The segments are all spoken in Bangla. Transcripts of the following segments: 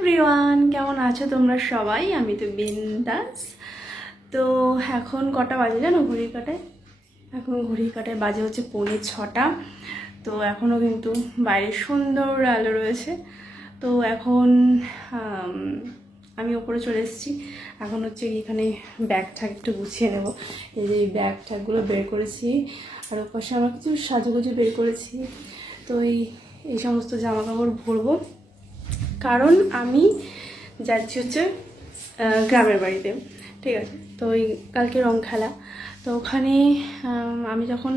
এভরিওয়ান, কেমন আছো তোমরা সবাই? আমি তো বিন্দাস। তো এখন কটা বাজে জানো? ঘড়ির কাটায় বাজে হচ্ছে 6:45। তো এখনও কিন্তু বাইরে সুন্দর আলো রয়েছে। তো এখন আমি ওপরে চলে এসেছি। এখন হচ্ছে এখানে ব্যাগ ঠ্যাগ একটু গুছিয়ে নেব। এই যে ব্যাগ ঠ্যাগগুলো বের করেছি, আর ওর পাশে আমার কিছু সাজুগুজু বের করেছি। তো এই সমস্ত জামা কাপড় ভরবো, কারণ আমি যাচ্ছি হচ্ছে গ্রামের বাড়িতে। ঠিক আছে, তো ওই কালকে রং খেলা। তো ওখানে আমি যখন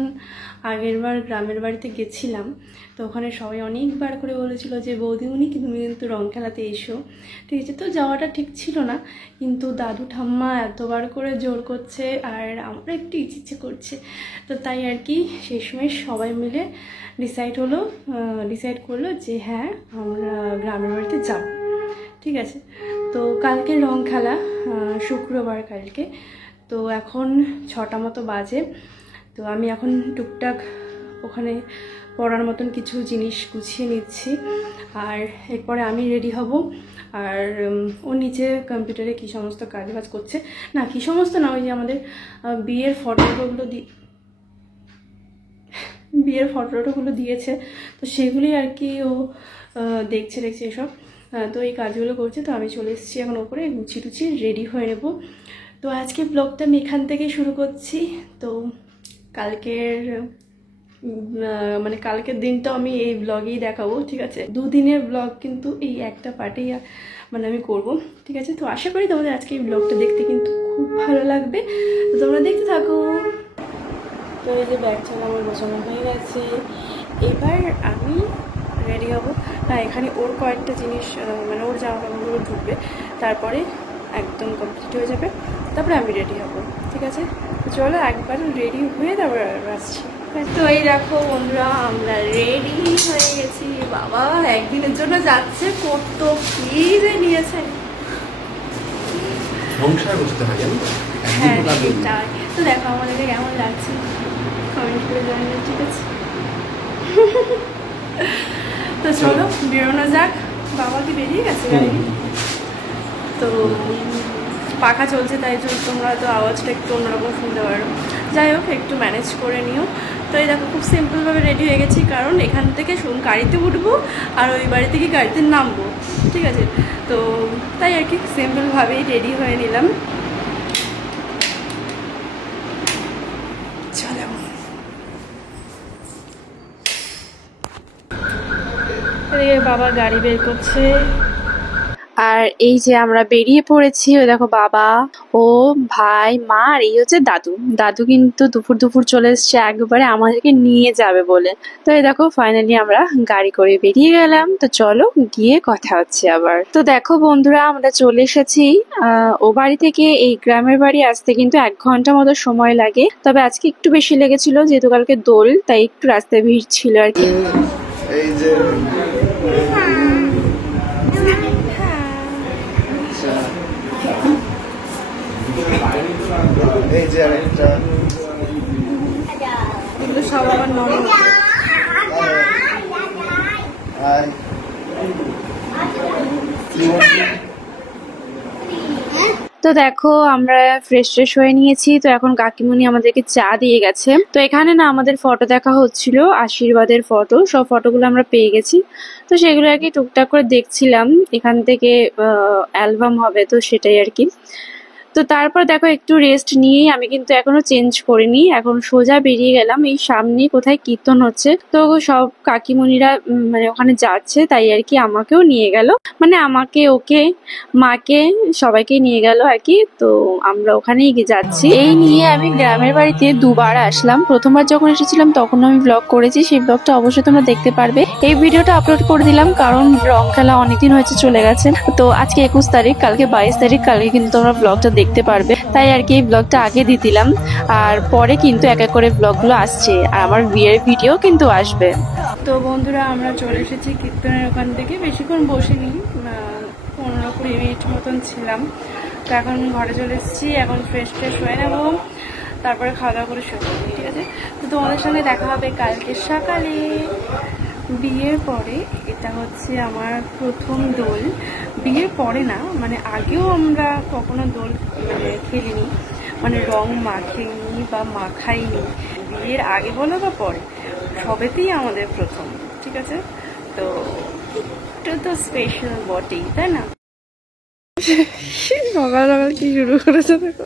আগের বার গ্রামের বাড়িতে গেছিলাম, তো ওখানে সবাই অনেকবার করে বলেছিল যে বৌদিমণি তুমি কিন্তু রং খেলাতে এসো। ঠিক আছে, তো যাওয়াটা ঠিক ছিল না, কিন্তু দাদু ঠাম্মা এতবার করে জোর করছে আর আমরা একটু ইচ্ছে করছে। তো তাই আর কি সেই সময় সবাই মিলে ডিসাইড করলো যে হ্যাঁ আমরা গ্রামের বাড়িতে যাব। ঠিক আছে, তো কালকে রং খেলা, শুক্রবার কালকে। তো এখন 6টা মতো বাজে। তো আমি এখন টুকটাক ওখানে পড়ার মতন কিছু জিনিস গুছিয়ে নিচ্ছি, আর এরপরে আমি রেডি হব। আর ও নিচে কম্পিউটারে কী সমস্ত কাজবাজ করছে, না কী সমস্ত না, ওই যে আমাদের বিয়ের ফটোগুলো দিয়েছে, তো সেগুলি আর কি ও দেখছে এসব। তো এই কাজগুলো করছে। তো আমি চলে এসেছি এখন ওপরে, গুছিয়ে রেডি হয়ে নেব। তো আজকে ব্লগটা আমি এখান থেকে শুরু করছি। তো কালকের দিনটা আমি এই ব্লগেই দেখাবো। ঠিক আছে, দুদিনের ব্লগ কিন্তু এই একটা পার্টেই আমি করব। ঠিক আছে, তো আশা করি তোমাদের আজকে এই ব্লগটা দেখতে কিন্তু খুব ভালো লাগবে। তো তোমরা দেখতে থাকো। তো এই যে ব্যাগ ছাড়া আমার গোছানো হয়ে গেছে, এবার আমি রেডি হব। না, এখানে ওর কয়েকটা জিনিস ওর জামা কাপড়গুলো ঢুকবে, তারপরে একদম কমপ্লিট হয়ে যাবে, তারপরে আমি রেডি হব। ঠিক আছে, চলো একবার রেডি হয়ে তারপর আসছি। তো এই দেখো বন্ধুরা, আমরা রেডি হয়ে গেছি। বাবা একদিনের জন্য যাচ্ছে, কত কি যে নিয়েছে। হ্যাঁ সেটাই। তো দেখো আমাদেরকে কেমন লাগছে কমেন্ট করে জানাবে। ঠিক আছে, তো চলো বেরোনো যাক। বাবা কি বেরিয়ে গেছে গাড়ি? তো পাখা চলছে, তাই জন্য তোমরা তো আওয়াজটা একটু অন্যরকম শুনতে পারো। যাই হোক, একটু ম্যানেজ করে নিও। তো এই দেখো খুব সিম্পলভাবে রেডি হয়ে গেছি, কারণ এখান থেকে গাড়িতে উঠবো আর ওই বাড়ি থেকে গাড়িতে নামবো। ঠিক আছে, তো তাই আর কি সিম্পলভাবেই রেডি হয়ে নিলাম। চলো, বাবা গাড়ি বের করছে, আর এই যে আমরা বেরিয়ে পড়েছি। ওই দেখো বাবা, ও, ভাই, মা, আর এই হচ্ছে দাদু কিন্তু দুপুর চলে এসছে একবারে আমাদেরকে নিয়ে যাবে বলে। তো এই দেখো ফাইনালি আমরা গাড়ি করে বেরিয়ে গেলাম। তো চলো গিয়ে কথা হচ্ছে আবার। তো দেখো বন্ধুরা, আমরা চলে এসেছি। ও বাড়ি থেকে এই গ্রামের বাড়ি আসতে কিন্তু 1 ঘন্টা মতো সময় লাগে, তবে আজকে একটু বেশি লেগেছিল যেহেতু কালকে দোল, তাই একটু রাস্তায় ভিড় ছিল আর কি। এই যে এই যে আরেকটা, এগুলো সব আবার নরম। তো দেখো আমরা ফ্রেশ হয়ে নিয়েছি। তো এখন কাকিমণি আমাদেরকে চা দিয়ে গেছে। তো এখানে না আমাদের ফটো দেখা হচ্ছিল, আশীর্বাদের ফটো, সব ফটোগুলো আমরা পেয়ে গেছি। তো সেগুলো আর কি টুকটাক করে দেখছিলাম, এখান থেকে অ্যালবাম হবে, তো সেটাই আর কি। তো তারপর দেখো একটু রেস্ট নিয়েই, আমি কিন্তু এখনো চেঞ্জ করিনি, এখন সোজা বেরিয়ে গেলাম। এই সামনে কোথায় কীর্তন হচ্ছে, তো সব কাকিমণিরা ওখানে যাচ্ছে, তাই আর কি আমাকেও নিয়ে গেল, আমাকে, ওকে, মাকে, সবাইকে নিয়ে গেল আর কি। তো আমরা ওখানেই যাচ্ছি। এই নিয়ে আমি গ্রামের বাড়িতে 2বার আসলাম। প্রথমবার যখন এসেছিলাম তখন আমি ব্লগ করেছি, সেই ব্লগটা অবশ্যই তোমরা দেখতে পারবে। এই ভিডিওটা আপলোড করে দিলাম কারণ রং খেলা অনেকদিন হয়েছে চলে গেছে। তো আজকে 21 তারিখ, কালকে 22 তারিখ, কালকে কিন্তু তোমরা ব্লগটা দেখতে পারবে, তাই আর কি এই ব্লগটা আগে দিয়ে দিলাম। আর পরে কিন্তু এক এক করে ব্লগগুলো আসছে, আর আমার বিয়ের ভিডিও কিন্তু আসবে। তো বন্ধুরা, আমরা চলে এসেছি কীর্তনের ওখান থেকে। বেশিক্ষণ বসিনি, 15-20 মিনিট মতন ছিলাম। তো এখন ঘরে চলে এসেছি, এখন ফ্রেশ হয়ে নেবো, তারপরে খাওয়া দাওয়া করে শুরু করবো। ঠিক আছে, তো তোমাদের সঙ্গে দেখা হবে কালকে সকালে। বিয়ের পরে এটা হচ্ছে আমার প্রথম দোল। বিয়ের পরে না, মানে আগেও আমরা কখনো দোল মানে খেলিনি, মানে রং মাখিনি বা মাখাইনি। বিয়ের আগে বলো বা পরে, সবেতেই আমাদের প্রথম। ঠিক আছে, তো এটা তো স্পেশাল বটেই, তাই না? সকাল সকাল কি শুরু করেছে দেখো।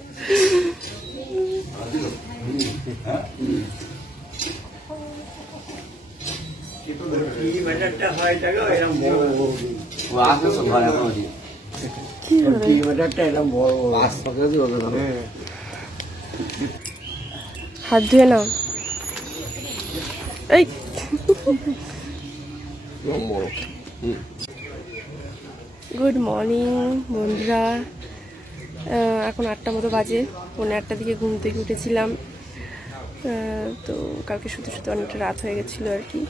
হাত ধুয়ে নাও। এই গুড মর্নিং বন্ধুরা, এখন 8টা মতো বাজে। 8:30 দিকে ঘুম থেকে উঠেছিলাম। তো কালকে শুতে শুতে অনেকটা রাত হয়ে গেছিলো আর কি।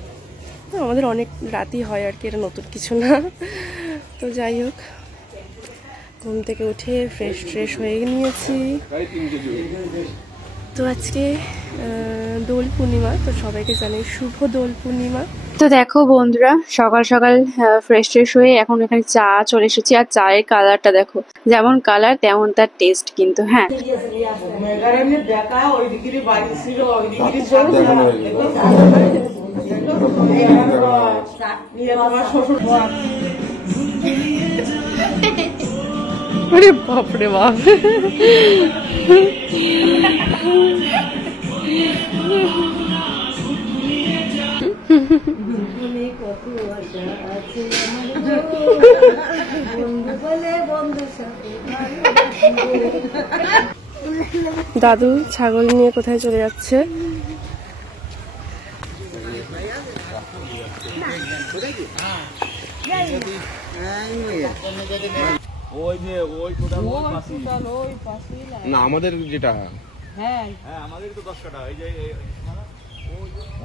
আমাদের অনেক রাতই হয় আর কি, এটা নতুন কিছু না। তো যাই হোক, ঘুম থেকে উঠে ফ্রেশ হয়ে নিয়েছি। তো আজকে দোল পূর্ণিমা, তো সবাইকে জানাই শুভ দোল পূর্ণিমা। তো দেখো বন্ধুরা, সকাল সকাল ফ্রেশ হয়ে এখন এখানে চা চলে এসেছি। আর চায়ের কালারটা দেখো, যেমন কালার তেমন তার টেস্ট কিন্তু। হ্যাঁ, আরে বাপরে বাপ। দাদু ছাগল নিয়ে কোথায় চলে যাচ্ছে? না আমাদের যেটা আমাদের তো 10 কাটা, এই যে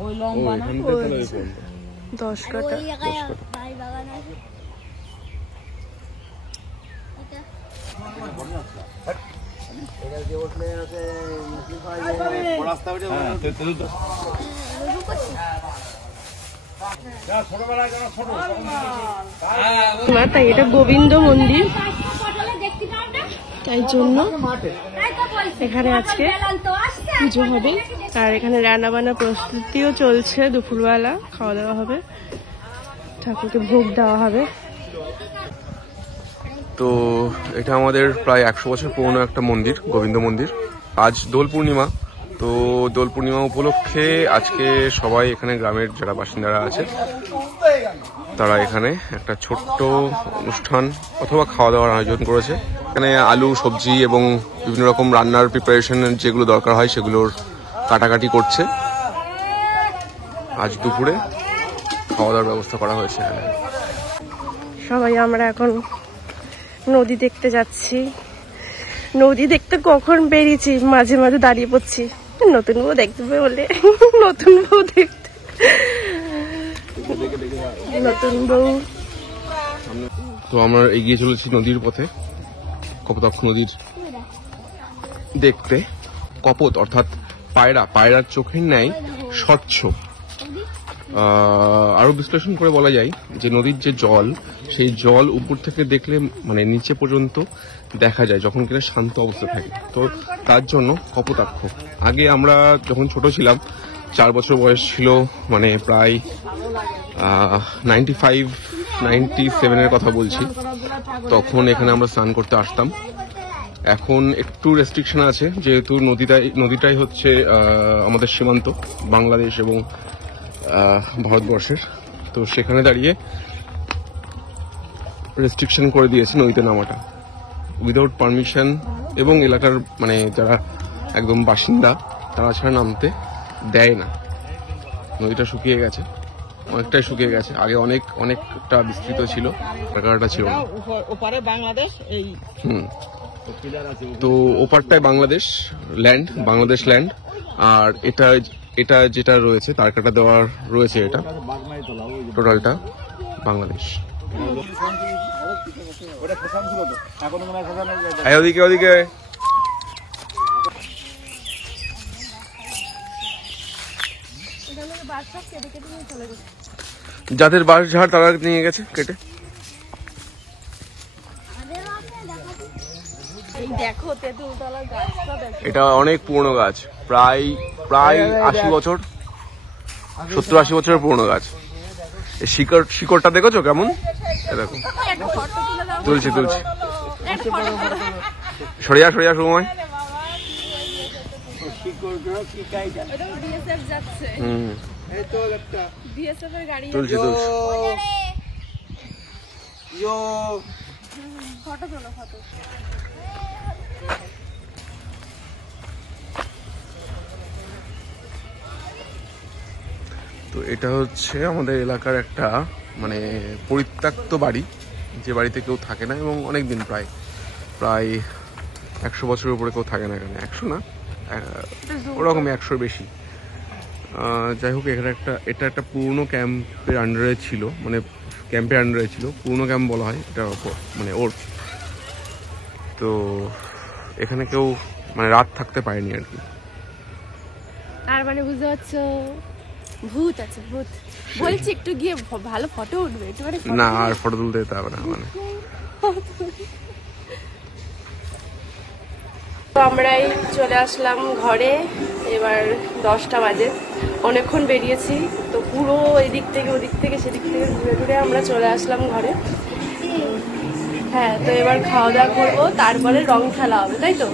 ওই লম্বা না 10 কাটা। তাই এটা গোবিন্দ মন্দির, তাই জন্য এখানে আজকে পুজো হবে। আর এখানে রান্না বান্না প্রস্তুতিও চলছে, দুপুরবেলা খাওয়া দাওয়া হবে, ঠাকুরকে ভোগ দেওয়া হবে। তো এটা আমাদের প্রায় 100 বছর পুরনো একটা মন্দির, গোবিন্দ মন্দির। আজ দোল পূর্ণিমা, তো দোল পূর্ণিমা উপলক্ষে আজকে সবাই এখানে গ্রামের যারা বাসিন্দারা আছে তারা এখানে একটা ছোট্ট অনুষ্ঠান অথবা খাওয়া দাওয়ার আয়োজন করেছে। এখানে আলু সবজি এবং বিভিন্ন রকম রান্নার প্রিপারেশন যেগুলো দরকার হয় সেগুলোর কাটাকাটি করছে। আজ দুপুরে খাওয়া দাওয়ার ব্যবস্থা করা হয়েছে এখানে। সবাই আমরা এখন নদী দেখতে যাচ্ছি। নদী দেখতে কখন বেরিয়েছি, মাঝে মাঝে দাঁড়িয়ে পড়ছি নতুন বউ দেখতে বলে। নতুন বউ দেখতে, নতুন বউ। তো আমরা এগিয়ে চলেছি নদীর পথে, কপোতাক্ষ নদীর দেখতে। কপোত অর্থাৎ পায়রার চোখের ন্যায় স্বচ্ছ। আরো বিশ্লেষণ করে বলা যায় যে নদীর যে জল, সেই জল উপর থেকে দেখলে মানে নিচে পর্যন্ত দেখা যায় যখন কিনা শান্ত অবস্থা থাকে। তো তার জন্য কপোতাক্ষ। আগে আমরা যখন ছোট ছিলাম, 4 বছর বয়স ছিল, মানে প্রায় 95-97 কথা বলছি, তখন এখানে আমরা স্নান করতে আসতাম। এখন একটু রেস্ট্রিকশন আছে, যেহেতু নদীটাই হচ্ছে আমাদের সীমান্ত বাংলাদেশ এবং ভারতবর্ষের। তো সেখানে দাঁড়িয়ে রেস্ট্রিকশন করে দিয়েছে নদীতে নামাটা উইদাউট পারমিশন, এবং এলাকার মানে যারা একদম বাসিন্দা তারা ছাড়া নামতে দেয় না। নদীটা শুকিয়ে গেছে, অনেকটাই শুকিয়ে গেছে। আগে অনেকটা বিস্তৃত ছিল, এলাকাটা ছিল না। তো ওপারটায় বাংলাদেশ ল্যান্ড, আর এটা যেটা রয়েছে তার কাটা দেওয়ার রয়েছে, এটা টোটালটা বাংলাদেশ। ওদিকে যাদের বাঁশ ঝাড় তারা নিয়ে গেছে কেটে। এটা অনেক পুরনো গাছ, প্রায় 80 বছর, 70-80 বছরের পুরনো গাছ। শিকড়টা দেখেছো কেমন? দেখো, তুলছি সরিয়া সময়। তুলছি তো এটা হচ্ছে আমাদের এলাকার একটা মানে পরিত্যক্ত বাড়ি, যে বাড়িতে কেউ থাকে না এবং অনেকদিন প্রায় 100 বছরের উপরে কেউ থাকে না এখানে। 100 না, ওরকমই 100-র বেশি। যাই হোক, এটা একটা পুরনো ক্যাম্পের আন্ডারে ছিল, মানে ক্যাম্পের আন্ডারে ছিল, পুরনো ক্যাম্প বলা হয় এটা, মানে ওর। তো এখানে কেউ মানে রাত থাকতে পারেনি আর কি। আর মানে বুঝতে পারছো, ভূত আছে, ভূত বলছি। একটু গিয়ে ভালো ফটো উঠবে, একটু না আর ফটো তুলতে যেতে হবে না মানে। তো আমরাই চলে আসলাম ঘরে, এবার 10টা বাজে। অনেকক্ষণ বেরিয়েছি, তো পুরো এদিক থেকে ওদিক থেকে সেদিক থেকে ঘুরে আমরা চলে আসলাম ঘরে। হ্যাঁ, তো এবার খাওয়া দাওয়া করবো, তারপরে রং খেলা হবে, তাই তো?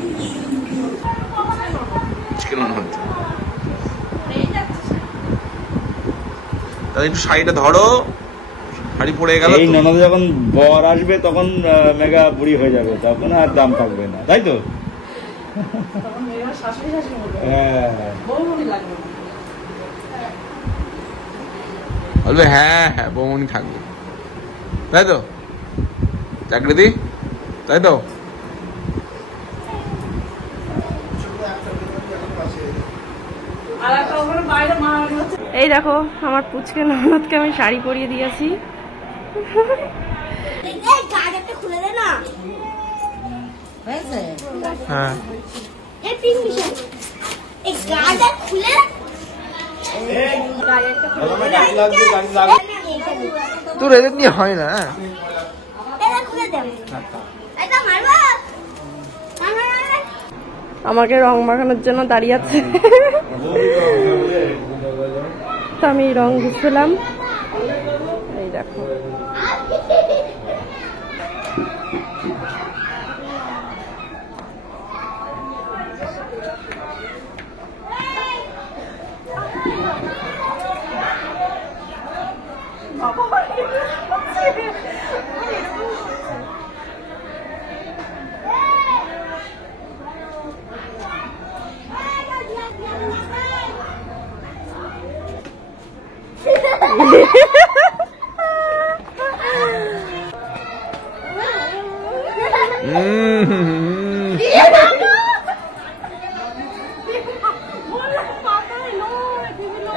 একটু শাড়িটা ধরো, শাড়ি পরে গেল। এই ননদ যখন বর আসবে তখন মেগা বুড়ি হয়ে যাবে, তখন আর দাম থাকবে না, তাই তো? বলবে হ্যাঁ বৌমনি থাকবে, তাই তো? চাকরি, তাই তো? এই দেখো, আমার পুচকে ননদকে আমি শাড়ি পরিয়ে দিয়েছি। হ্যাঁ, তোর এদের নিয়ে হয় না। আমাকে রং মাখানোর জন্য দাঁড়িয়ে আছে, তো আমি রং ঘুষলাম। এই দেখো,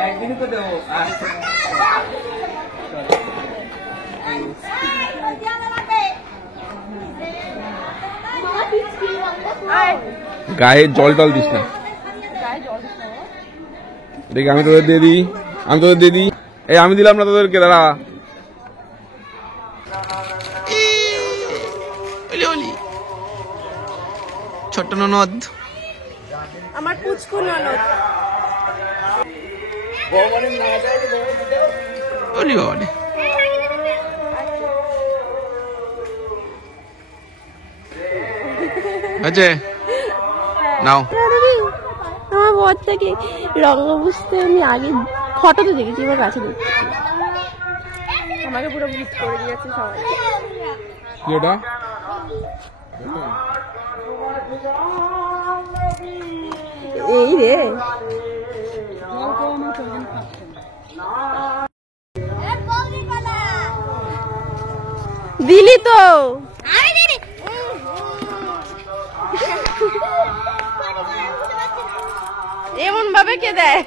একদিনই তো দেবো। গায়ে জল টল দিস না, দেখি আমি তোদের দিয়ে দিই, এই আমি দিলাম না তোদেরকে, দাঁড়া। ছোট্ট ননদ, আমার পুচকু ননদ। আছে নাও। আমার বর থেকে রঙ বুঝতে আমি আগে ফটোতে দেখেছি, এবার কাছে দেখছি। আমাকে পুরো ভূত করে দিয়েছে সবাই। কি ওটা? এই রে, দিলি তো এমন ভাবে কে দেয়?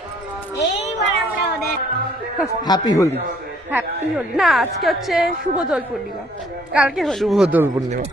হ্যাপি হোলি। হ্যাপি হোলি না, আজকে হচ্ছে শুভ দোল পূর্ণিমা, কালকে হোলি। শুভ দোল পূর্ণিমা।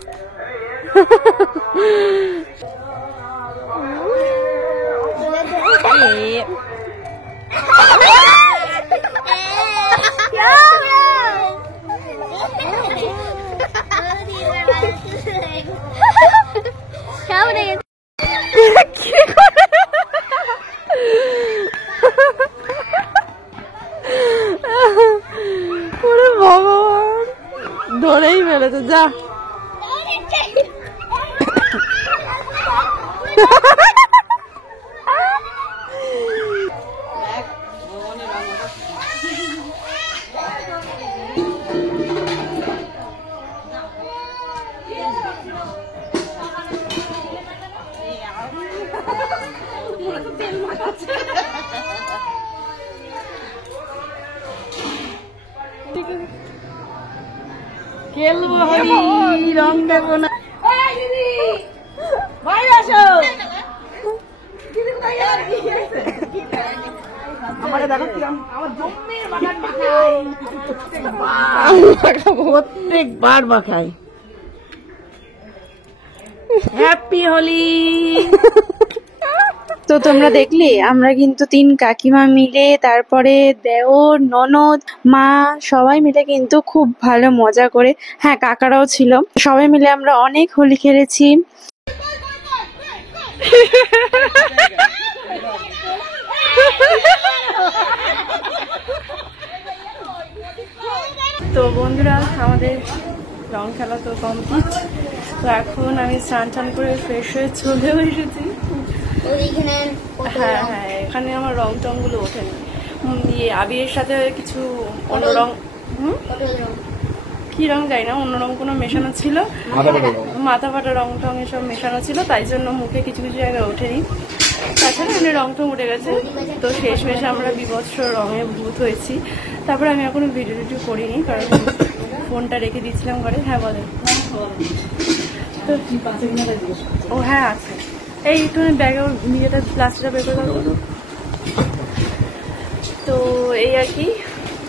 ওরে ভগবান, ধরেই ফেলেছে, যা। খেলবো হোলি, রং দেবো না। বাইরে আসো। প্রত্যেকবার মাখাই। হ্যাপি হোলি। তো তোমরা দেখলে আমরা কিন্তু 3 কাকিমা মিলে, তারপরে দেওর, ননদ, মা, সবাই মিলে কিন্তু খুব ভালো মজা করে, হ্যাঁ কাকারাও ছিল, সবাই মিলে আমরা অনেক হোলি খেলেছি। তো বন্ধুরা, আমাদের রং খেলা তো কমপ্লিট। তো এখন আমি স্নান টান করে ফ্রেশ হয়ে চলেও এসেছি। হ্যাঁ হ্যাঁ, এখানে আমার রং টং গুলো ওঠেনি। আবিরের সাথে কিছু অন্য রং, কি রং যাই না, অন্য রং কোনো মেশানো ছিল, মাথা ফাটা রং টং এসব মেশানো ছিল, তাই জন্য মুখে কিছু কিছু জায়গায় ওঠেনি। তাছাড়া এমনি রং টং উঠে গেছে। তো শেষমেশে আমরা বিভৎস রঙে ভূত হয়েছি। তারপরে আমি এখনো ভিডিও টিডিও করিনি, কারণ ফোনটা রেখে দিয়েছিলাম ঘরে। হ্যাঁ বলেন। ও হ্যাঁ আছে, এই একটু ব্যাগে নিজেটা প্লাস্টিকটা বের করে দাও। তো এই আর কি,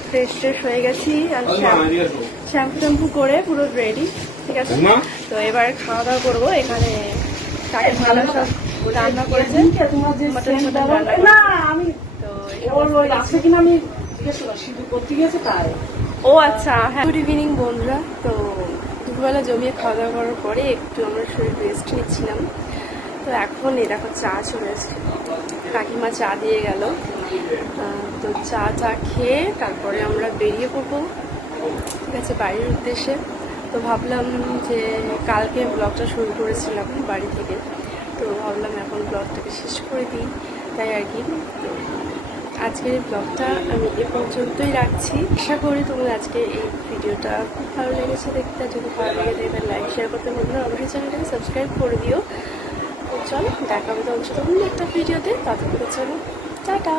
ফ্রেশ ট্রেশ হয়ে গেছি, আর শ্যাম্পু ট্যাম্পু করে পুরো রেডি। ঠিক আছে, তো এবার খাওয়া দাওয়া করবো। এখানে কাকিমারা সব রান্না করেছেন, মটন রান্না। ও আচ্ছা, হ্যাঁ। গুড ইভিনিং বন্ধুরা। তো দুপুরবেলা জমিয়ে খাওয়া দাওয়া করার পরে একটু আমরা শরীর রেস্ট নিচ্ছিলাম। তো এখন এই দেখো চা চলে এসছে, কাকিমা চা দিয়ে গেল। তো চা খেয়ে তারপরে আমরা বেরিয়ে পড়বো, ঠিক আছে, বাড়ির উদ্দেশ্যে। তো ভাবলাম যে কালকে ব্লগটা শুরু করেছিলাম বাড়ি থেকে, তো ভাবলাম এখন ব্লগটাকে শেষ করে দিই, তাই আর কি। তো আজকের এই ব্লগটা আমি এ পর্যন্তই রাখছি। আশা করি তোমাদের আজকে এই ভিডিওটা খুব ভালো লেগেছে দেখতে। যদি ভালো লেগে থাকে তাহলে লাইক শেয়ার করতে বলবো, অবশ্যই চ্যানেলটাকে সাবস্ক্রাইব করে দিও। তো চলো, দেখা হবে তো অবশ্যই তখন একটা ভিডিওতে। ততক্ষণ চলো, টাটা।